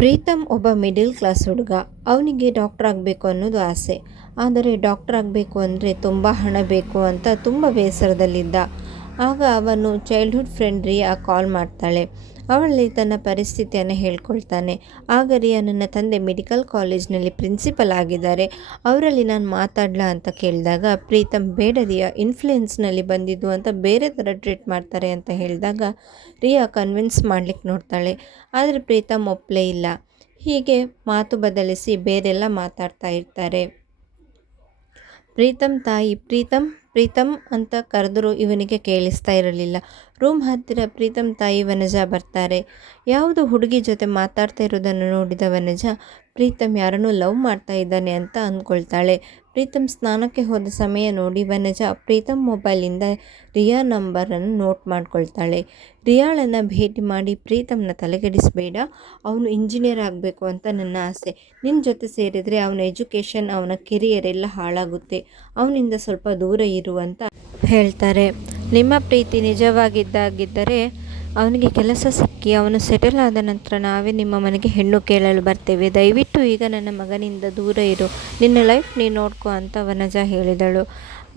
ಪ್ರೀತಮ್ ಒಬ್ಬ middle class ಹುಡುಗ. ಅವನಿಗೆ ಡಾಕ್ಟರ್ ಆಗಬೇಕು ಅನ್ನೋದು ಆಸೆ. ಆದರೆ ಡಾಕ್ಟರ್ ಆಗಬೇಕು ಅಂದರೆ ತುಂಬ ಹಣ ಬೇಕು ಅಂತ ತುಂಬ ಬೇಸರದಲ್ಲಿದ್ದ. ಆಗ ಅವನು ಚೈಲ್ಡ್ಹುಡ್ ಫ್ರೆಂಡ್ ರಿಯಾ ಕಾಲ್ ಮಾಡ್ತಾಳೆ. ಅವಳಲ್ಲಿ ತನ್ನ ಪರಿಸ್ಥಿತಿಯನ್ನು ಹೇಳ್ಕೊಳ್ತಾನೆ. ಆಗ ರಿಯಾ, ನನ್ನ ತಂದೆ ಮೆಡಿಕಲ್ ಕಾಲೇಜ್ನಲ್ಲಿ ಪ್ರಿನ್ಸಿಪಲ್ ಆಗಿದ್ದಾರೆ, ಅವರಲ್ಲಿ ನಾನು ಮಾತಾಡಲಾ ಅಂತ ಕೇಳಿದಾಗ, ಪ್ರೀತಮ್ ಬೇಡ ರಿಯಾ, ಇನ್ಫ್ಲೂಯೆನ್ಸ್ನಲ್ಲಿ ಬಂದಿದ್ದು ಅಂತ ಬೇರೆ ಥರ ಟ್ರೀಟ್ ಮಾಡ್ತಾರೆ ಅಂತ ಹೇಳಿದಾಗ ರಿಯಾ ಕನ್ವಿನ್ಸ್ ಮಾಡ್ಲಿಕ್ಕೆ ನೋಡ್ತಾಳೆ. ಆದರೆ ಪ್ರೀತಮ್ ಒಪ್ಪಲೇ ಇಲ್ಲ. ಹೀಗೆ ಮಾತು ಬದಲಿಸಿ ಬೇರೆಲ್ಲ ಮಾತಾಡ್ತಾ ಇರ್ತಾರೆ. ಪ್ರೀತಮ್ ತಾಯಿ ಪ್ರೀತಮ್ ಪ್ರೀತಮ್ ಅಂತ ಕರೆದರೂ ಇವನಿಗೆ ಕೇಳಿಸ್ತಾ ಇರಲಿಲ್ಲ. ರೂಮ್ ಹತ್ತಿರ ಪ್ರೀತಮ್ ತಾಯಿ ವನಜಾ ಬರ್ತಾರೆ. ಯಾವುದೋ ಹುಡುಗಿ ಜೊತೆ ಮಾತಾಡ್ತಾ ಇರೋದನ್ನು ನೋಡಿದ ವನಜಾ, ಪ್ರೀತಮ್ ಯಾರನ್ನೂ ಲವ್ ಮಾಡ್ತಾ ಇದ್ದಾನೆ ಅಂತ ಅಂದ್ಕೊಳ್ತಾಳೆ. ಪ್ರೀತಮ್ ಸ್ನಾನಕ್ಕೆ ಹೋದ ಸಮಯ ನೋಡಿ ವನಜಾ ಪ್ರೀತಮ್ ಮೊಬೈಲಿಂದ ರಿಯಾ ನಂಬರನ್ನು ನೋಟ್ ಮಾಡ್ಕೊಳ್ತಾಳೆ. ರಿಯಾಳನ್ನು ಭೇಟಿ ಮಾಡಿ, ಪ್ರೀತಮ್ನ ತಲೆಗೆಡಿಸಬೇಡ, ಅವನು ಇಂಜಿನಿಯರ್ ಆಗಬೇಕು ಅಂತ ನನ್ನ ಆಸೆ. ನಿನ್ನ ಜೊತೆ ಸೇರಿದರೆ ಅವನ ಎಜುಕೇಷನ್, ಅವನ ಕೆರಿಯರ್ ಎಲ್ಲ ಹಾಳಾಗುತ್ತೆ, ಅವನಿಂದ ಸ್ವಲ್ಪ ದೂರ ಇರು ಅಂತ ಹೇಳ್ತಾರೆ. ನಿಮ್ಮ ಪ್ರೀತಿ ನಿಜವಾಗಿದ್ದಾಗಿದ್ದರೆ ಅವನಿಗೆ ಕೆಲಸ ಸಿಕ್ಕಿ ಅವನು ಸೆಟಲ್ ಆದ ನಂತರ ನಾವೇ ನಿಮ್ಮ ಮನೆಗೆ ಹೆಣ್ಣು ಕೇಳಲು ಬರ್ತೇವೆ. ದಯವಿಟ್ಟು ಈಗ ನನ್ನ ಮಗನಿಂದ ದೂರ ಇರು, ನಿನ್ನ ಲೈಫ್ ನೀನು ನೋಡ್ಕೊ ಅಂತ ವನಜಾ ಹೇಳಿದಳು.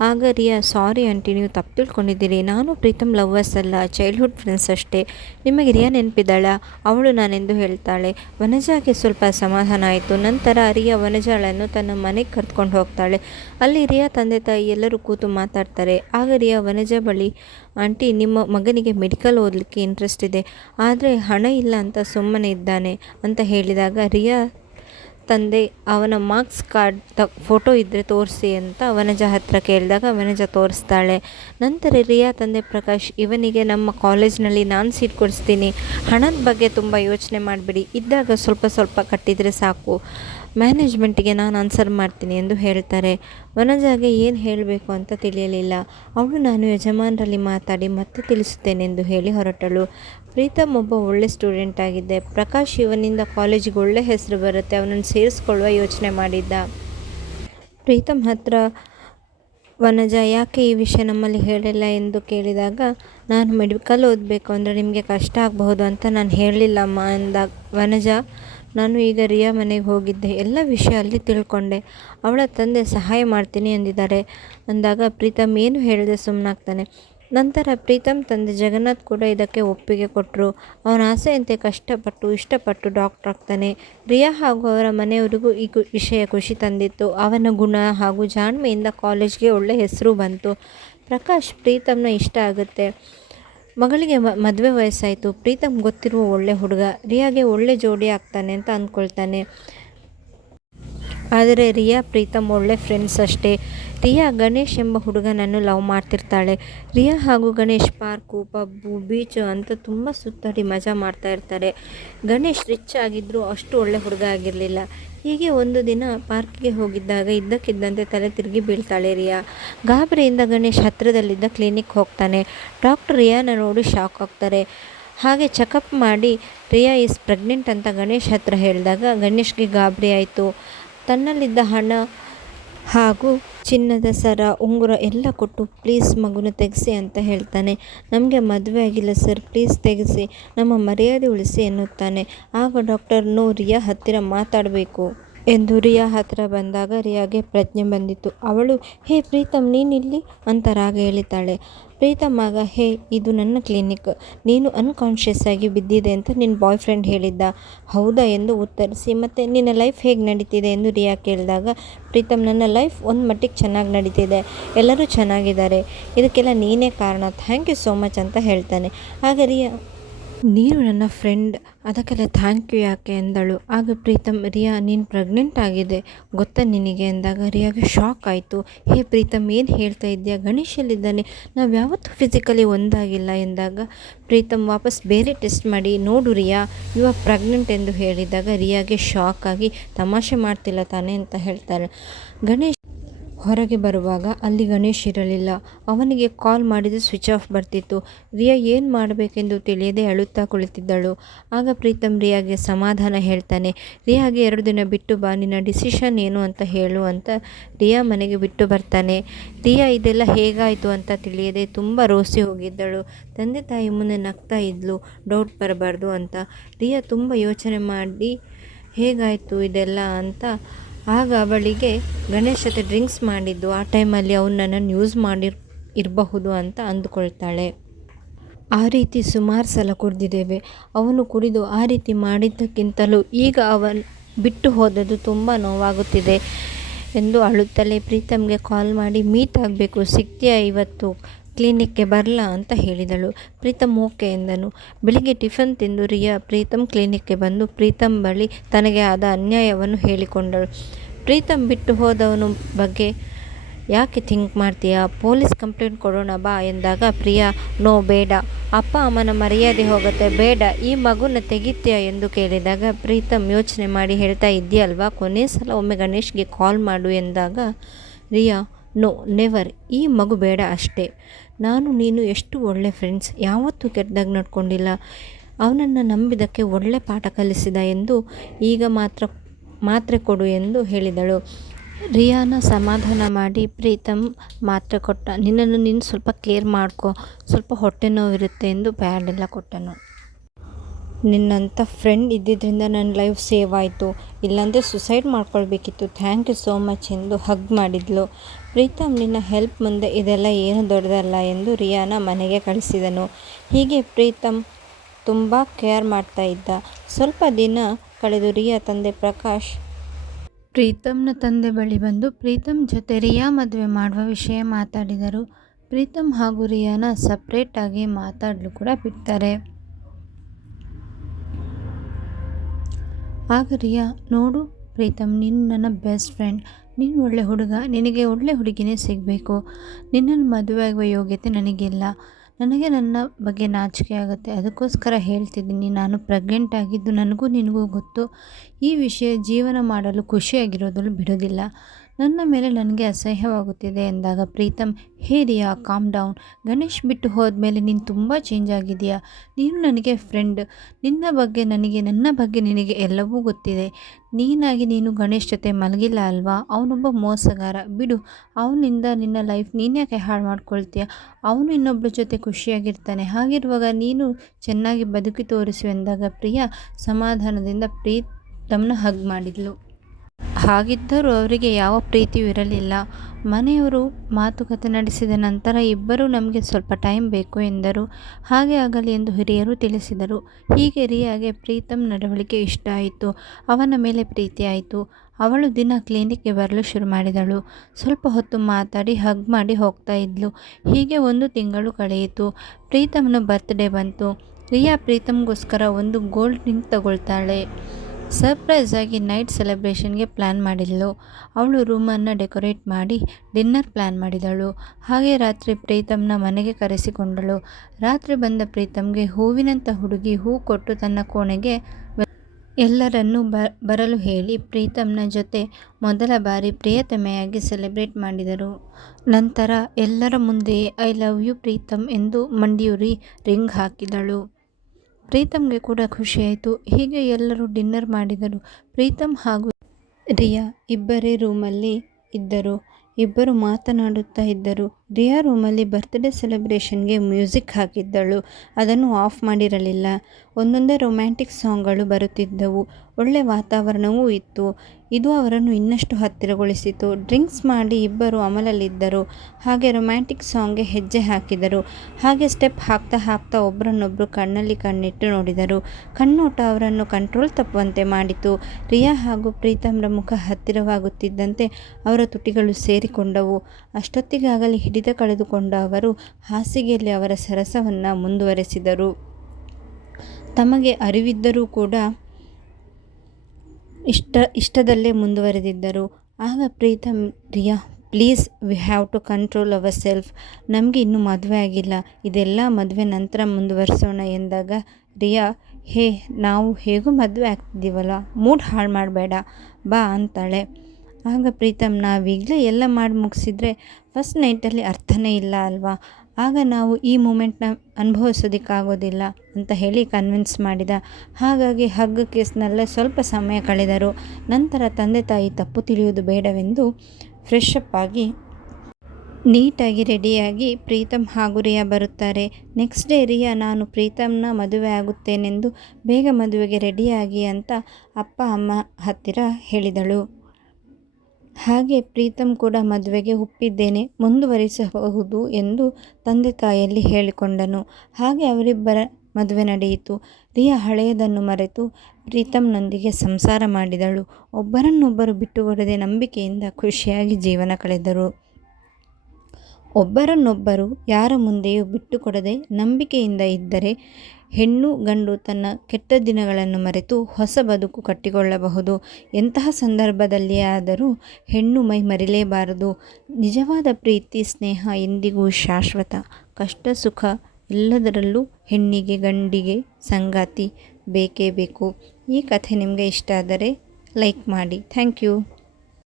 ಆಗ ರಿಯಾ, ಸಾರಿ ಆಂಟಿ, ನೀವು ತಪ್ಪು ತಿಳ್ಕೊಂಡಿದ್ದೀರಿ, ನಾನು ಪ್ರೀತಮ್ ಲವ್ವರ್ಸ್ ಅಲ್ಲ, ಚೈಲ್ಡ್ಹುಡ್ ಫ್ರೆಂಡ್ಸ್ ಅಷ್ಟೇ. ನಿಮಗೆ ರಿಯಾ ನೆನಪಿದ್ದಾಳ? ಅವಳು ನಾನೆಂದು ಹೇಳ್ತಾಳೆ. ವನಜಾಗೆ ಸ್ವಲ್ಪ ಸಮಾಧಾನ ಆಯಿತು. ನಂತರ ರಿಯಾ ವನಜಾಳನ್ನು ತನ್ನ ಮನೆಗೆ ಕರೆದುಕೊಂಡು ಹೋಗ್ತಾಳೆ. ಅಲ್ಲಿ ರಿಯಾ ತಂದೆ ತಾಯಿ ಎಲ್ಲರೂ ಕೂತು ಮಾತಾಡ್ತಾರೆ. ಆಗ ರಿಯಾ ವನಜಾ ಬಳಿ, ಆಂಟಿ, ನಿಮ್ಮ ಮಗನಿಗೆ ಮೆಡಿಕಲ್ ಓದಲಿಕ್ಕೆ ಇಂಟ್ರೆಸ್ಟ್ ಇದೆ, ಆದರೆ ಹಣ ಇಲ್ಲ ಅಂತ ಸುಮ್ಮನೆ ಇದ್ದಾನೆ ಅಂತ ಹೇಳಿದಾಗ ರಿಯಾ ತಂದೆ ಅವನ ಮಾರ್ಕ್ಸ್ ಕಾರ್ಡ್ ಫೋಟೋ ಇದ್ದರೆ ತೋರಿಸಿ ಅಂತ ವನಜಾ ಹತ್ರ ಕೇಳಿದಾಗ ವನಜಾ ತೋರಿಸ್ತಾಳೆ. ನಂತರ ರಿಯಾ ತಂದೆ ಪ್ರಕಾಶ್, ಇವನಿಗೆ ನಮ್ಮ ಕಾಲೇಜ್ನಲ್ಲಿ ನಾನು ಸೀಟ್ ಕೊಡಿಸ್ತೀನಿ, ಹಣದ ಬಗ್ಗೆ ತುಂಬ ಯೋಚನೆ ಮಾಡಬೇಡಿ, ಇದ್ದಾಗ ಸ್ವಲ್ಪ ಸ್ವಲ್ಪ ಕಟ್ಟಿದರೆ ಸಾಕು, ಮ್ಯಾನೇಜ್ಮೆಂಟಿಗೆ ನಾನು ಆನ್ಸರ್ ಮಾಡ್ತೀನಿ ಎಂದು ಹೇಳ್ತಾರೆ. ವನಜಾಗೆ ಏನು ಹೇಳಬೇಕು ಅಂತ ತಿಳಿಯಲಿಲ್ಲ. ಅವಳು, ನಾನು ಯಜಮಾನರಲ್ಲಿ ಮಾತಾಡಿ ಮತ್ತೆ ತಿಳಿಸುತ್ತೇನೆ ಎಂದು ಹೇಳಿ ಹೊರಟಳು. ಪ್ರೀತಮ್ ಒಬ್ಬ ಒಳ್ಳೆ ಸ್ಟೂಡೆಂಟ್ ಆಗಿದ್ದೆ. ಪ್ರಕಾಶ್ ಇವನಿಂದ ಕಾಲೇಜಿಗೆ ಒಳ್ಳೆ ಹೆಸರು ಬರುತ್ತೆ, ಅವನನ್ನು ಸೇರಿಸ್ಕೊಳ್ಳುವ ಯೋಚನೆ ಮಾಡಿದ್ದ. ಪ್ರೀತಮ್ ಹತ್ರ ವನಜಾ, ಯಾಕೆ ಈ ವಿಷಯ ನಮ್ಮಲ್ಲಿ ಹೇಳಿಲ್ಲ ಎಂದು ಕೇಳಿದಾಗ, ನಾನು ಮೆಡಿಕಲ್ ಓದಬೇಕು ಅಂದರೆ ನಿಮಗೆ ಕಷ್ಟ ಆಗಬಹುದು ಅಂತ ನಾನು ಹೇಳಲಿಲ್ಲಮ್ಮ ಅಂದಾಗ ವನಜಾ, ನಾನು ಈಗ ರಿಯಾ ಮನೆಗೆ ಹೋಗಿದ್ದೆ, ಎಲ್ಲ ವಿಷಯ ಅಲ್ಲಿ ತಿಳ್ಕೊಂಡೆ, ಅವಳ ತಂದೆ ಸಹಾಯ ಮಾಡ್ತೀನಿ ಅಂದಿದ್ದಾರೆ ಅಂದಾಗ ಪ್ರೀತಮ್ ಏನು ಹೇಳಿದೆ ಸುಮ್ಮನಾಗ್ತಾನೆ. ನಂತರ ಪ್ರೀತಮ್ ತಂದೆ ಜಗನ್ನಾಥ್ ಕೂಡ ಇದಕ್ಕೆ ಒಪ್ಪಿಗೆ ಕೊಟ್ಟರು. ಅವನ ಆಸೆಯಂತೆ ಕಷ್ಟಪಟ್ಟು ಇಷ್ಟಪಟ್ಟು ಡಾಕ್ಟರ್ ಆಗ್ತಾನೆ. ರಿಯಾ ಹಾಗೂ ಅವರ ಮನೆಯವರಿಗೂ ಈ ವಿಷಯ ಖುಷಿ ತಂದಿತ್ತು. ಅವನ ಗುಣ ಹಾಗೂ ಜಾಣ್ಮೆಯಿಂದ ಕಾಲೇಜ್ಗೆ ಒಳ್ಳೆ ಹೆಸರು ಬಂತು. ಪ್ರಕಾಶ್ ಪ್ರೀತಮ್ನ ಇಷ್ಟ ಆಗುತ್ತೆ. ಮಗಳಿಗೆ ಮದುವೆ ವಯಸ್ಸಾಯಿತು. ಪ್ರೀತಮ್ ಗೊತ್ತಿರುವ ಒಳ್ಳೆ ಹುಡುಗ, ರಿಯಾಗೆ ಒಳ್ಳೆ ಜೋಡಿ ಆಗ್ತಾನೆ ಅಂತ ಅಂದ್ಕೊಳ್ತಾನೆ. ಆದರೆ ರಿಯಾ ಪ್ರೀತಮ್ ಒಳ್ಳೆ ಫ್ರೆಂಡ್ಸ್ ಅಷ್ಟೇ. ರಿಯಾ ಗಣೇಶ್ ಎಂಬ ಹುಡುಗನನ್ನು ಲವ್ ಮಾಡ್ತಿರ್ತಾಳೆ. ರಿಯಾ ಹಾಗೂ ಗಣೇಶ್ ಪಾರ್ಕು, ಪಬ್ಬು, ಬೀಚು ಅಂತ ತುಂಬ ಸುತ್ತಾಡಿ ಮಜಾ ಮಾಡ್ತಾ ಇರ್ತಾರೆ. ಗಣೇಶ್ ರಿಚ್ ಆಗಿದ್ದರೂ ಅಷ್ಟು ಒಳ್ಳೆ ಹುಡುಗ ಆಗಿರಲಿಲ್ಲ. ಹೀಗೆ ಒಂದು ದಿನ ಪಾರ್ಕಿಗೆ ಹೋಗಿದ್ದಾಗ ಇದ್ದಕ್ಕಿದ್ದಂತೆ ತಲೆ ತಿರುಗಿ ಬೀಳ್ತಾಳೆ ರಿಯಾ. ಗಾಬರಿಯಿಂದ ಗಣೇಶ್ ಹತ್ತಿರದಲ್ಲಿದ್ದ ಕ್ಲಿನಿಕ್ ಹೋಗ್ತಾನೆ. ಡಾಕ್ಟರ್ ರಿಯಾನ ನೋಡಿ ಶಾಕ್ ಆಗ್ತಾರೆ. ಹಾಗೆ ಚೆಕಪ್ ಮಾಡಿ ರಿಯಾ ಈಸ್ ಪ್ರೆಗ್ನೆಂಟ್ ಅಂತ ಗಣೇಶ್ ಹತ್ರ ಹೇಳಿದಾಗ ಗಣೇಶ್ಗೆ ಗಾಬರಿ ಆಯಿತು. ತನ್ನಲ್ಲಿದ್ದ ಹಣ ಹಾಗೂ ಚಿನ್ನದ ಸರ, ಉಂಗುರ ಎಲ್ಲ ಕೊಟ್ಟು ಪ್ಲೀಸ್ ಮಗುನ ತೆಗೆಸಿ ಅಂತ ಹೇಳ್ತಾನೆ. ನಮಗೆ ಮದುವೆ ಆಗಿಲ್ಲ ಸರ್, ಪ್ಲೀಸ್ ತೆಗೆಸಿ, ನಮ್ಮ ಮರ್ಯಾದೆ ಉಳಿಸಿ ಎನ್ನುತ್ತಾನೆ. ಆಗ ಡಾಕ್ಟರ್, ನೋ, ರಿಯಾ ಹತ್ತಿರ ಮಾತಾಡಬೇಕು ಎಂದು ರಿಯಾ ಹತ್ತಿರ ಬಂದಾಗ ರಿಯಾಗೆ ಪ್ರಜ್ಞೆ ಬಂದಿತ್ತು. ಅವಳು, ಹೇ ಪ್ರೀತಮ್, ನೀನಿಲ್ಲಿ ಅಂತ ರಾಗ ಎಳಿತಾಳೆ. ಪ್ರೀತಮ್ ಆಗ, ಹೇ, ಇದು ನನ್ನ ಕ್ಲಿನಿಕ್, ನೀನು ಅನ್ಕಾನ್ಷಿಯಸ್ ಆಗಿ ಬಿದ್ದಿದೆ ಅಂತ ನಿನ್ನ ಬಾಯ್ ಫ್ರೆಂಡ್ ಹೇಳಿದ್ದ, ಹೌದಾ ಎಂದು ಉತ್ತರಿಸಿ, ಮತ್ತು ನಿನ್ನ ಲೈಫ್ ಹೇಗೆ ನಡೀತಿದೆ ಎಂದು ರಿಯಾ ಕೇಳಿದಾಗ ಪ್ರೀತಮ್, ನನ್ನ ಲೈಫ್ ಒಂದು ಮಟ್ಟಿಗೆ ಚೆನ್ನಾಗಿ ನಡೀತಿದೆ, ಎಲ್ಲರೂ ಚೆನ್ನಾಗಿದ್ದಾರೆ, ಇದಕ್ಕೆಲ್ಲ ನೀನೇ ಕಾರಣ, ಥ್ಯಾಂಕ್ ಯು ಸೋ ಮಚ್ ಅಂತ ಹೇಳ್ತಾನೆ. ಆಗ ರಿಯಾ, ನೀನು ನನ್ನ ಫ್ರೆಂಡ್, ಅದಕ್ಕೆಲ್ಲ ಥ್ಯಾಂಕ್ ಯು ಯಾಕೆ ಎಂದಳು. ಆಗ ಪ್ರೀತಮ್, ರಿಯಾ ನೀನು ಪ್ರೆಗ್ನೆಂಟ್ ಆಗಿದೆ ಗೊತ್ತಾ ನಿನಗೆ ಎಂದಾಗ ರಿಯಾಗೆ ಶಾಕ್ ಆಯಿತು. ಹೇ ಪ್ರೀತಮ್, ಏನು ಹೇಳ್ತಾ ಇದ್ದೀಯಾ, ಗಣೇಶಲ್ಲಿದ್ದಾನೆ, ನಾವು ಯಾವತ್ತೂ ಫಿಸಿಕಲಿ ಒಂದಾಗಿಲ್ಲ ಎಂದಾಗ ಪ್ರೀತಮ್, ವಾಪಸ್ ಬೇರೆ ಟೆಸ್ಟ್ ಮಾಡಿ ನೋಡು ರಿಯಾ, ಯು ಆರ್ ಪ್ರೆಗ್ನೆಂಟ್ ಎಂದು ಹೇಳಿದಾಗ ರಿಯಾಗೆ ಶಾಕ್ ಆಗಿ, ತಮಾಷೆ ಮಾಡ್ತಿಲ್ಲ ತಾನೆ ಅಂತ ಹೇಳ್ತಾರೆ. ಗಣೇಶ್ ಹೊರಗೆ ಬರುವಾಗ ಅಲ್ಲಿ ಗಣೇಶ್ ಇರಲಿಲ್ಲ. ಅವನಿಗೆ ಕಾಲ್ ಮಾಡಿದರೆ ಸ್ವಿಚ್ ಆಫ್ ಬರ್ತಿತ್ತು. ರಿಯಾ ಏನು ಮಾಡಬೇಕೆಂದು ತಿಳಿಯದೆ ಅಳುತ್ತಾ ಕುಳಿತಿದ್ದಳು. ಆಗ ಪ್ರೀತಮ್ ರಿಯಾಗೆ ಸಮಾಧಾನ ಹೇಳ್ತಾನೆ. ರಿಯಾಗೆ 2 ದಿನ ಬಿಟ್ಟು ಬಾ, ನಿನ್ನ ಡಿಸಿಷನ್ ಏನು ಅಂತ ಹೇಳು ಅಂತ ರಿಯಾ ಮನೆಗೆ ಬಿಟ್ಟು ಬರ್ತಾನೆ. ರಿಯಾ ಇದೆಲ್ಲ ಹೇಗಾಯಿತು ಅಂತ ತಿಳಿಯದೆ ತುಂಬ ರೋಸಿ ಹೋಗಿದ್ದಳು. ತಂದೆ ತಾಯಿ ಮುಂದೆ ನಗ್ತಾ ಇದ್ಲು, ಡೌಟ್ ಬರಬಾರ್ದು ಅಂತ. ರಿಯಾ ತುಂಬ ಯೋಚನೆ ಮಾಡಿ ಹೇಗಾಯಿತು ಇದೆಲ್ಲ ಅಂತ. ಆಗ ಅವಳಿಗೆ ಗಣೇಶ್ ಜೊತೆ ಡ್ರಿಂಕ್ಸ್ ಮಾಡಿದ್ದು, ಆ ಟೈಮಲ್ಲಿ ಅವನು ನನ್ನನ್ನು ಯೂಸ್ ಇರಬಹುದು ಅಂತ ಅಂದುಕೊಳ್ತಾಳೆ. ಆ ರೀತಿ ಸುಮಾರು ಸಲ ಕುಡಿದಿದ್ದೇವೆ. ಅವನು ಕುಡಿದು ಆ ರೀತಿ ಮಾಡಿದ್ದಕ್ಕಿಂತಲೂ ಈಗ ಅವನು ಬಿಟ್ಟು ಹೋದದ್ದು ತುಂಬ ನೋವಾಗುತ್ತಿದೆ ಎಂದು ಅಳುತ್ತಲೇ ಪ್ರೀತಮ್ಗೆ ಕಾಲ್ ಮಾಡಿ ಮೀಟ್ ಆಗಬೇಕು, ಸಿಗ್ತೀಯಾ ಇವತ್ತು, ಕ್ಲಿನಿಕ್ಗೆ ಬರಲಾ ಅಂತ ಹೇಳಿದಳು. ಪ್ರೀತಮ್ ಓಕೆ ಎಂದನು. ಬೆಳಿಗ್ಗೆ ಟಿಫನ್ ತಿಂದು ರಿಯಾ ಪ್ರೀತಮ್ ಕ್ಲಿನಿಕ್ಗೆ ಬಂದು ಪ್ರೀತಮ್ ಬಳಿ ತನಗೆ ಆದ ಅನ್ಯಾಯವನ್ನು ಹೇಳಿಕೊಂಡಳು. ಪ್ರೀತಮ್ ಬಿಟ್ಟು ಹೋದವನ ಬಗ್ಗೆ ಯಾಕೆ ಥಿಂಕ್ ಮಾಡ್ತೀಯಾ, ಪೊಲೀಸ್ ಕಂಪ್ಲೇಂಟ್ ಕೊಡೋಣ ಬಾ ಎಂದಾಗ ಪ್ರಿಯಾ ನೋ ಬೇಡ, ಅಪ್ಪ ಅಮ್ಮನ ಮರ್ಯಾದೆ ಹೋಗುತ್ತೆ, ಬೇಡ, ಈ ಮಗುನ ತೆಗಿತೀಯಾ ಎಂದು ಕೇಳಿದಾಗ ಪ್ರೀತಮ್ ಯೋಚನೆ ಮಾಡಿ ಹೇಳ್ತಾ ಇದ್ದೀಯಲ್ವಾ, ಕೊನೆ ಸಲ ಒಮ್ಮೆ ಗಣೇಶ್ಗೆ ಕಾಲ್ ಮಾಡು ಎಂದಾಗ ರಿಯಾ ನೋ ನೆವರ್, ಈ ಮಗು ಬೇಡ ಅಷ್ಟೇ. ನಾನು ನೀನು ಎಷ್ಟು ಒಳ್ಳೆ ಫ್ರೆಂಡ್ಸ್, ಯಾವತ್ತೂ ಕೆಟ್ಟದಾಗ ನಡ್ಕೊಂಡಿಲ್ಲ. ಅವನನ್ನು ನಂಬಿದ್ದಕ್ಕೆ ಒಳ್ಳೆ ಪಾಠ ಕಲಿಸಿದ ಎಂದು ಈಗ ಮಾತ್ರೆ ಕೊಡು ಎಂದು ಹೇಳಿದಳು. ರಿಯಾನ ಸಮಾಧಾನ ಮಾಡಿ ಪ್ರೀತಮ್ ಮಾತ್ರೆ ಕೊಟ್ಟ. ನಿನ್ನನ್ನು ನೀನು ಸ್ವಲ್ಪ ಕೇರ್ ಮಾಡ್ಕೊ, ಸ್ವಲ್ಪ ಹೊಟ್ಟೆ ನೋವಿರುತ್ತೆ ಎಂದು ಪ್ಯಾಡೆಲ್ಲ ಕೊಟ್ಟನು. ನಿನ್ನಂಥ ಫ್ರೆಂಡ್ ಇದ್ದಿದ್ದರಿಂದ ನನ್ನ ಲೈಫ್ ಸೇವ್ ಆಯಿತು, ಇಲ್ಲಾಂದರೆ ಸುಸೈಡ್ ಮಾಡ್ಕೊಳ್ಬೇಕಿತ್ತು, ಥ್ಯಾಂಕ್ ಯು ಸೋ ಮಚ್ ಎಂದು ಹಗ್ ಮಾಡಿದ್ಲು. ಪ್ರೀತಮ್ ನಿನ್ನ ಹೆಲ್ಪ್ ಮುಂದೆ ಇದೆಲ್ಲ ಏನು ದೊಡ್ಡದಲ್ಲ ಎಂದು ರಿಯಾನ ಮನೆಗೆ ಕಳಿಸಿದನು. ಹೀಗೆ ಪ್ರೀತಮ್ ತುಂಬ ಕೇರ್ ಮಾಡ್ತಾ ಇದ್ದ. ಸ್ವಲ್ಪ ದಿನ ಕಳೆದು ರಿಯಾ ತಂದೆ ಪ್ರಕಾಶ್ ಪ್ರೀತಮ್ನ ತಂದೆ ಬಳಿ ಬಂದು ಪ್ರೀತಮ್ ಜೊತೆ ರಿಯಾ ಮದುವೆ ಮಾಡುವ ವಿಷಯ ಮಾತಾಡಿದರು. ಪ್ರೀತಮ್ ಹಾಗೂ ರಿಯಾನ ಸಪ್ರೇಟಾಗಿ ಮಾತಾಡಲು ಕೂಡ ಬಿಡ್ತಾರೆ. ಆಗ ರಿಯಾ ನೋಡು ಪ್ರೀತಮ್, ನೀನು ನನ್ನ ಬೆಸ್ಟ್ ಫ್ರೆಂಡ್, ನೀನು ಒಳ್ಳೆ ಹುಡುಗ, ನಿನಗೆ ಒಳ್ಳೆ ಹುಡುಗಿನೇ ಸಿಗಬೇಕು. ನಿನ್ನನ್ನು ಮದುವೆ ಆಗುವ ಯೋಗ್ಯತೆ ನನಗಿಲ್ಲ. ನನಗೆ ನನ್ನ ಬಗ್ಗೆ ನಾಚಿಕೆ ಆಗುತ್ತೆ, ಅದಕ್ಕೋಸ್ಕರ ಹೇಳ್ತಿದ್ದೀನಿ. ನಾನು ಪ್ರೆಗ್ನೆಂಟ್ ಆಗಿದ್ದು ನನಗೂ ನಿನಗೂ ಗೊತ್ತು. ಈ ವಿಷಯ ಜೀವನ ಮಾಡಲು ಖುಷಿಯಾಗಿರೋದನ್ನು ಬಿಡೋದಿಲ್ಲ. ನನ್ನ ಮೇಲೆ ನನಗೆ ಅಸಹ್ಯವಾಗುತ್ತಿದೆ ಎಂದಾಗ ಪ್ರೀತಮ್ ಹೇ ರಿಯಾ ಕಾಮ್ ಡೌನ್, ಗಣೇಶ್ ಬಿಟ್ಟು ಹೋದ್ಮೇಲೆ ನೀನು ತುಂಬ ಚೇಂಜ್ ಆಗಿದೆಯಾ. ನೀನು ನನಗೆ ಫ್ರೆಂಡ್, ನನ್ನ ಬಗ್ಗೆ ನಿನಗೆ ಎಲ್ಲವೂ ಗೊತ್ತಿದೆ. ನೀನು ಗಣೇಶ್ ಜೊತೆ ಮಲಗಿಲ್ಲ ಅಲ್ವಾ, ಅವನೊಬ್ಬ ಮೋಸಗಾರ, ಬಿಡು, ಅವನಿಂದ ನಿನ್ನ ಲೈಫ್ ನೀನ್ಯಾಕೆ ಹಾಳು ಮಾಡ್ಕೊಳ್ತೀಯ, ಅವನು ಇನ್ನೊಬ್ಬರ ಜೊತೆ ಖುಷಿಯಾಗಿರ್ತಾನೆ, ಹಾಗಿರುವಾಗ ನೀನು ಚೆನ್ನಾಗಿ ಬದುಕಿ ತೋರಿಸು ಎಂದಾಗ ಪ್ರಿಯಾ ಸಮಾಧಾನದಿಂದ ಪ್ರೀತಮ್ನ ಹಗ್ ಮಾಡಿದ್ಲು. ಹಾಗಿದ್ದರೂ ಅವರಿಗೆ ಯಾವ ಪ್ರೀತಿಯೂ ಇರಲಿಲ್ಲ. ಮನೆಯವರು ಮಾತುಕತೆ ನಡೆಸಿದ ನಂತರ ಇಬ್ಬರೂ ನಮಗೆ ಸ್ವಲ್ಪ ಟೈಮ್ ಬೇಕು ಎಂದರು. ಹಾಗೆ ಆಗಲಿ ಎಂದು ಹಿರಿಯರು ತಿಳಿಸಿದರು. ಹೀಗೆ ರಿಯಾಗೆ ಪ್ರೀತಮ್ ನಡವಳಿಕೆ ಇಷ್ಟ ಆಯಿತು. ಅವನ ಮೇಲೆ ಪ್ರೀತಿ ಆಯಿತು. ಅವಳು ದಿನ ಕ್ಲಿನಿಕ್ಗೆ ಬರಲು ಶುರು ಮಾಡಿದಳು. ಸ್ವಲ್ಪ ಹೊತ್ತು ಮಾತಾಡಿ ಹಗ್ ಮಾಡಿ ಹೋಗ್ತಾ ಇದ್ಲು. ಹೀಗೆ 1 ತಿಂಗಳು ಕಳೆಯಿತು. ಪ್ರೀತಮ್ನ ಬರ್ತ್ಡೇ ಬಂತು. ರಿಯಾ ಪ್ರೀತಮ್ಗೋಸ್ಕರ ಒಂದು ಗೋಲ್ಡ್ ರಿಂಗ್ ತಗೊಳ್ತಾಳೆ. ಸರ್ಪ್ರೈಸ್ ಆಗಿ ನೈಟ್ ಸೆಲೆಬ್ರೇಷನ್ಗೆ ಪ್ಲ್ಯಾನ್ ಮಾಡಿದ್ಳು. ಅವಳು ರೂಮನ್ನು ಡೆಕೋರೇಟ್ ಮಾಡಿ ಡಿನ್ನರ್ ಪ್ಲ್ಯಾನ್ ಮಾಡಿದಳು. ಹಾಗೆ ರಾತ್ರಿ ಪ್ರೀತಮ್ನ ಮನೆಗೆ ಕರೆಸಿಕೊಂಡಳು. ರಾತ್ರಿ ಬಂದ ಪ್ರೀತಮ್ಗೆ ಹೂವಿನಂಥ ಹುಡುಗಿ ಹೂ ಕೊಟ್ಟು ತನ್ನ ಕೋಣೆಗೆ ಎಲ್ಲರನ್ನೂ ಬರಲು ಹೇಳಿ ಪ್ರೀತಮ್ನ ಜೊತೆ ಮೊದಲ ಬಾರಿ ಪ್ರಿಯತಮೆಯಾಗಿ ಸೆಲೆಬ್ರೇಟ್ ಮಾಡಿದರು. ನಂತರ ಎಲ್ಲರ ಮುಂದೆಯೇ ಐ ಲವ್ ಯು ಪ್ರೀತಮ್ ಎಂದು ಮಂಡಿಯೂರಿ ರಿಂಗ್ ಹಾಕಿದಳು. ಪ್ರೀತಮ್ಗೆ ಕೂಡ ಖುಷಿಯಾಯಿತು. ಹೀಗೆ ಎಲ್ಲರೂ ಡಿನ್ನರ್ ಮಾಡಿದರು. ಪ್ರೀತಮ್ ಹಾಗೂ ರಿಯಾ ಇಬ್ಬರೇ ರೂಮಲ್ಲಿ ಇದ್ದರು. ಇಬ್ಬರು ಮಾತನಾಡುತ್ತಾ ಇದ್ದರು. ರಿಯಾ ರೂಮಲ್ಲಿ ಬರ್ತ್ಡೇ ಸೆಲೆಬ್ರೇಷನ್ಗೆ ಮ್ಯೂಸಿಕ್ ಹಾಕಿದ್ದಳು. ಅದನ್ನು ಆಫ್ ಮಾಡಿರಲಿಲ್ಲ. ಒಂದೊಂದೇ ರೊಮ್ಯಾಂಟಿಕ್ ಸಾಂಗ್ಗಳು ಬರುತ್ತಿದ್ದವು. ಒಳ್ಳೆ ವಾತಾವರಣವೂ ಇತ್ತು. ಇದು ಅವರನ್ನು ಇನ್ನಷ್ಟು ಹತ್ತಿರಗೊಳಿಸಿತು. ಡ್ರಿಂಕ್ಸ್ ಮಾಡಿ ಇಬ್ಬರು ಅಮಲಲ್ಲಿದ್ದರು. ಹಾಗೆ ರೊಮ್ಯಾಂಟಿಕ್ ಸಾಂಗ್ಗೆ ಹೆಜ್ಜೆ ಹಾಕಿದರು. ಹಾಗೆ ಸ್ಟೆಪ್ ಹಾಕ್ತಾ ಹಾಕ್ತಾ ಒಬ್ಬರನ್ನೊಬ್ಬರು ಕಣ್ಣಲ್ಲಿ ಕಣ್ಣಿಟ್ಟು ನೋಡಿದರು. ಕಣ್ಣೋಟ ಅವರನ್ನು ಕಂಟ್ರೋಲ್ ತಪ್ಪುವಂತೆ ಮಾಡಿತು. ರಿಯಾ ಹಾಗೂ ಪ್ರೀತಮ್ರ ಮುಖ ಹತ್ತಿರವಾಗುತ್ತಿದ್ದಂತೆ ಅವರ ತುಟಿಗಳು ಸೇರಿಕೊಂಡವು. ಅಷ್ಟೊತ್ತಿಗಾಗಲೇ ಹಿಡಿತ ಕಳೆದುಕೊಂಡ ಅವರು ಹಾಸಿಗೆಯಲ್ಲಿ ಅವರ ಸರಸವನ್ನು ಮುಂದುವರೆಸಿದರು. ತಮಗೆ ಅರಿವಿದ್ದರೂ ಕೂಡ ಇಷ್ಟದಲ್ಲೇ ಮುಂದುವರೆದಿದ್ದರು. ಆಗ Pritam Riya please we have to control our self, ನಮಗೆ ಇನ್ನೂ ಮದುವೆ ಆಗಿಲ್ಲ, ಇದೆಲ್ಲ ಮದುವೆ ನಂತರ ಮುಂದುವರಿಸೋಣ ಎಂದಾಗ ರಿಯಾ ನಾವು ಹೇಗೂ ಮದುವೆ ಆಗ್ತಿದ್ದೀವಲ್ಲ, ಮೂಡ್ ಹಾಳು ಮಾಡಬೇಡ ಬಾ ಅಂತಾಳೆ. ಆಗ ಪ್ರೀತಮ್, ನಾವೀಗಲೇ ಎಲ್ಲ ಮಾಡಿ ಮುಗಿಸಿದ್ರೆ ಫಸ್ಟ್ ನೈಟಲ್ಲಿ ಅರ್ಥನೇ ಇಲ್ಲ ಅಲ್ವಾ, ಆಗ ನಾವು ಈ ಮೂಮೆಂಟ್ನ ಅನುಭವಿಸೋದಕ್ಕಾಗೋದಿಲ್ಲ ಅಂತ ಹೇಳಿ ಕನ್ವಿನ್ಸ್ ಮಾಡಿದ. ಹಾಗಾಗಿ ಹಗ್ ಕೇಸ್ನಲ್ಲೇ ಸ್ವಲ್ಪ ಸಮಯ ಕಳೆದರು. ನಂತರ ತಂದೆ ತಾಯಿ ತಪ್ಪು ತಿಳಿಯುವುದು ಬೇಡವೆಂದು ಫ್ರೆಶ್ ಅಪ್ ಆಗಿ ನೀಟಾಗಿ ರೆಡಿಯಾಗಿ ಪ್ರೀತಮ್ ಹಾಗೂ ರಿಯಾ ಬರುತ್ತಾರೆ. ನೆಕ್ಸ್ಟ್ ಡೇ ರಿಯಾ, ನಾನು ಪ್ರೀತಮ್ನ ಮದುವೆ ಆಗುತ್ತೇನೆಂದು ಬೇಗ ಮದುವೆಗೆ ರೆಡಿಯಾಗಿ ಅಂತ ಅಪ್ಪ ಅಮ್ಮ ಹತ್ತಿರ ಹೇಳಿದಳು. ಹಾಗೆ ಪ್ರೀತಮ್ ಕೂಡ ಮದುವೆಗೆ ಒಪ್ಪಿದ್ದೇನೆ, ಮುಂದುವರಿಸಬಹುದು ಎಂದು ತಂದೆ ತಾಯಿಯಲ್ಲಿ ಹೇಳಿಕೊಂಡನು. ಹಾಗೆ ಅವರಿಬ್ಬರ ಮದುವೆ ನಡೆಯಿತು. ರಿಯಾ ಹಳೆಯದನ್ನು ಮರೆತು ಪ್ರೀತಮ್ನೊಂದಿಗೆ ಸಂಸಾರ ಮಾಡಿದಳು. ಒಬ್ಬರನ್ನೊಬ್ಬರು ಬಿಟ್ಟುಕೊಡದೆ ನಂಬಿಕೆಯಿಂದ ಖುಷಿಯಾಗಿ ಜೀವನ ಕಳೆದರು. ಒಬ್ಬರನ್ನೊಬ್ಬರು ಯಾರ ಮುಂದೆಯೂ ಬಿಟ್ಟುಕೊಡದೆ ನಂಬಿಕೆಯಿಂದ ಇದ್ದರೆ ಹೆಣ್ಣು ಗಂಡು ತನ್ನ ಕೆಟ್ಟ ದಿನಗಳನ್ನು ಮರೆತು ಹೊಸ ಬದುಕು ಕಟ್ಟಿಕೊಳ್ಳಬಹುದು. ಎಂತಹ ಸಂದರ್ಭದಲ್ಲಿಯೇ ಆದರೂ ಹೆಣ್ಣು ಮೈ ಮರಿಲೇಬಾರದು. ನಿಜವಾದ ಪ್ರೀತಿ ಸ್ನೇಹ ಎಂದಿಗೂ ಶಾಶ್ವತ. ಕಷ್ಟ ಸುಖ ಎಲ್ಲದರಲ್ಲೂ ಹೆಣ್ಣಿಗೆ ಗಂಡಿಗೆ ಸಂಗಾತಿ ಬೇಕೇ ಬೇಕು. ಈ ಕಥೆ ನಿಮಗೆ ಇಷ್ಟ ಆದರೆ ಲೈಕ್ ಮಾಡಿ. Thank you.